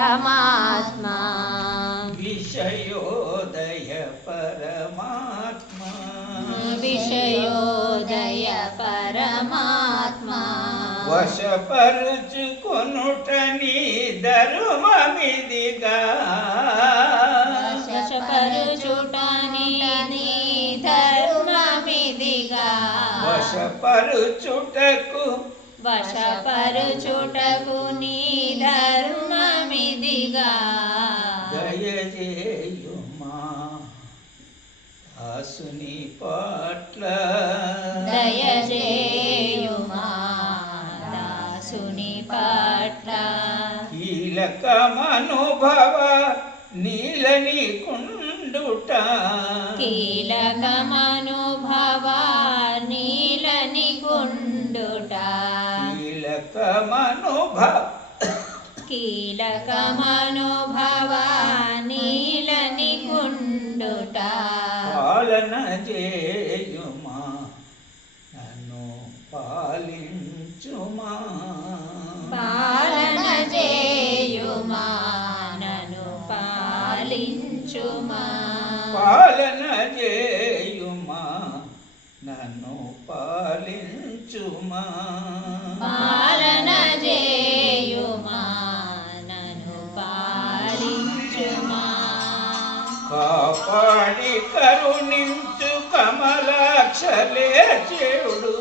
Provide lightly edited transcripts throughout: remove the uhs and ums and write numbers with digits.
परमात्मा विषयोदय परमात्मा विषयोदय परमात्मा वशपरुचुకొనుట నీ ధర్మమిదిగా వశపరుచుట నీ ధర్మమిదిగా వశపరుచుటకు నీ ధర్మమిదిగా దయచేయుమా దాసుని పట్ల దయచేయుమా దాసుని పట్ల కీలకమనుభవ నీలని కుండుట కీలకమనుభవ నీలని కుండుట కీలకమనుభవ నీలని కుండుట పాలన చేయుమా నన్ను పాలించుమా పాలన చేయుమా నన్ను పాలించుమా పాలన చేయుమా నన్ను పాలించుమా పాలన చేయుమా నన్ను పాలించుమా కాపాడి కరుణించు కమలాక్షలే చెడు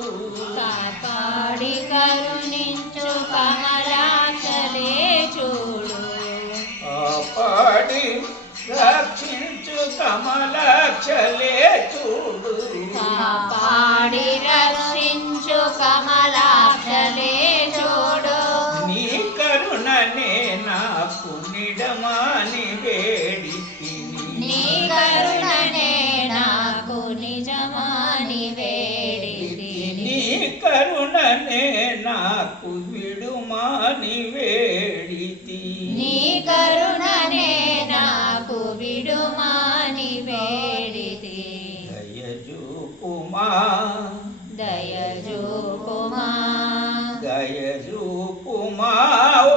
కాపాడి కరుణించు కమలాక్షలే చూడు కాపాడి రక్షించు కమలాక్షలే చూడు కాపాడి రక్షించు కమలాక్షలే చూడు నీ కరుణనే నాకు నిడమాని వేడి నీ కరుణనే నాకు నిజమాని వేడితి నీ కరుణనే నాకు విడుమాని వేడితి నీ కరుణనే నాకు విడుమాని వేడితి దయచూపుమా దయచూపుమా దయచూపుమా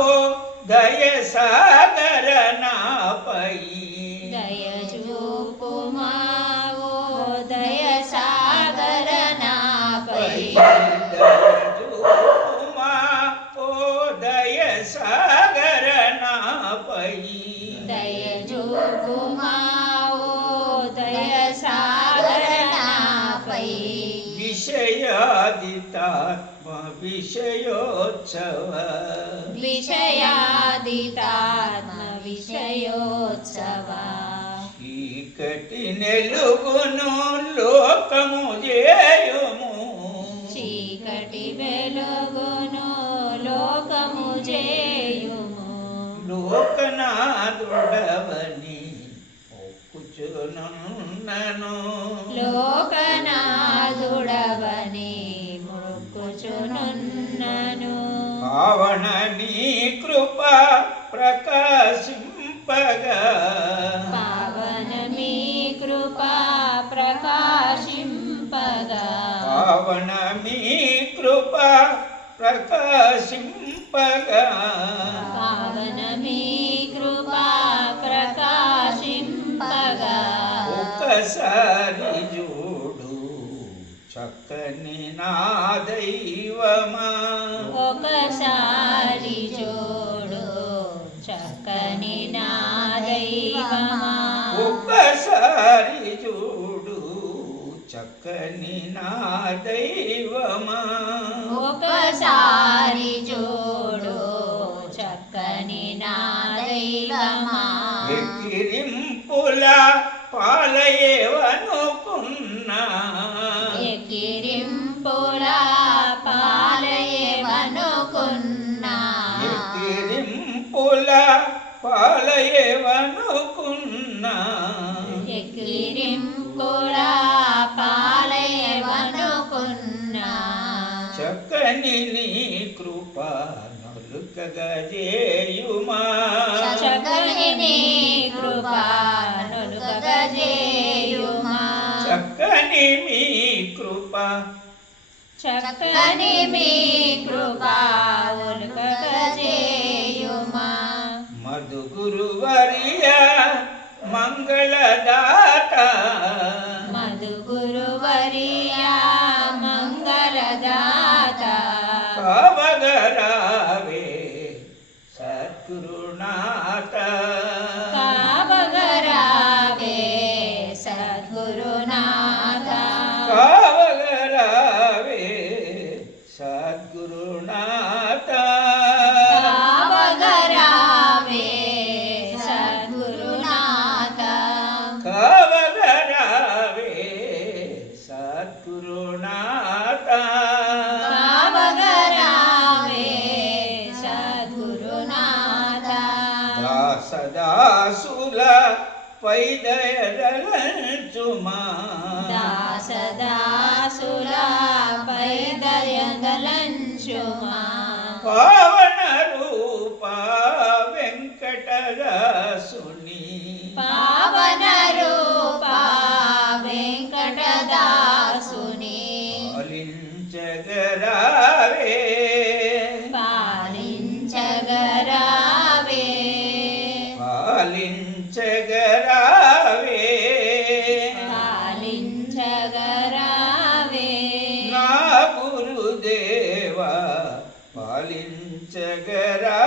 ఓ దయ సాగర నాపై దయచూపుమా ఓ దయ సాగర నాపై దయచూపుమా ఓ దయ సాగర నాపై దయచూపుమా ఓ దయ సాగర నాపై విషయాదితాత్మ విషయోత్సవ విషయాదితాత్మ విషయోత్సవ చీకటి నెలుగును లోకము చేయుము చీకటి వెలుగును లోకము చేయుము లోకనాథుడవని మొక్కుచునున్నను లోకనాథుడవని మొక్కుచునున్నను పావన నీ కృప ప్రకాశింపగా పావన మీ కృప ప్రకాశింపగా పావన మీ కృప ప్రకాశింపగా పావన మీ కృప ప్రకాశింపగా ఒకసారి చూడు చక్కని నా దైవమా ఒకసారి చూడు చక్కని నా దైవమా ఒకసారి చూడు చక్కని నా దైవమా ఒకసారి చూడు చక్కని నా దైవమా ఎక్కిరింపుల పాలయేవనుకున్నా ఎక్కిరింపుల పాలయేవనుకున్నా ఎక్కిరింపుల పాలయేవనుకున్నా ఎక్కిరింపుల పాలయేవనుకున్నా చక్కని నీ కృప నొలుకగా చేయుమా చక్కని నీ కృప నొలుకగా చేయుమా చక్కని మీ కృప చక్కని మీ కృప ఒలుకగా చేయుమా మధుగురువర్య మంగళదాత మధుగురువర్యా మంగళదాత కావగరావే సద్గురునాథ కావగరావే సద్గురునాథ కావగరావే సద్గురునాథ కావగరావే సద్గురునాథ కావగరావే సద్గురునాథ కావగరావే సద్గురునాథ దాసదాసుల పైదయదలంచుమా దాసదాసుల పైదయదలంచుమా పావన రూప వెంకటదాసుని పావన రూప వెంకటదాసుని పాలించగరావే పాలించగరావే పాలించగరావే పాలించగరావే నా గురుదేవా పాలించగరావే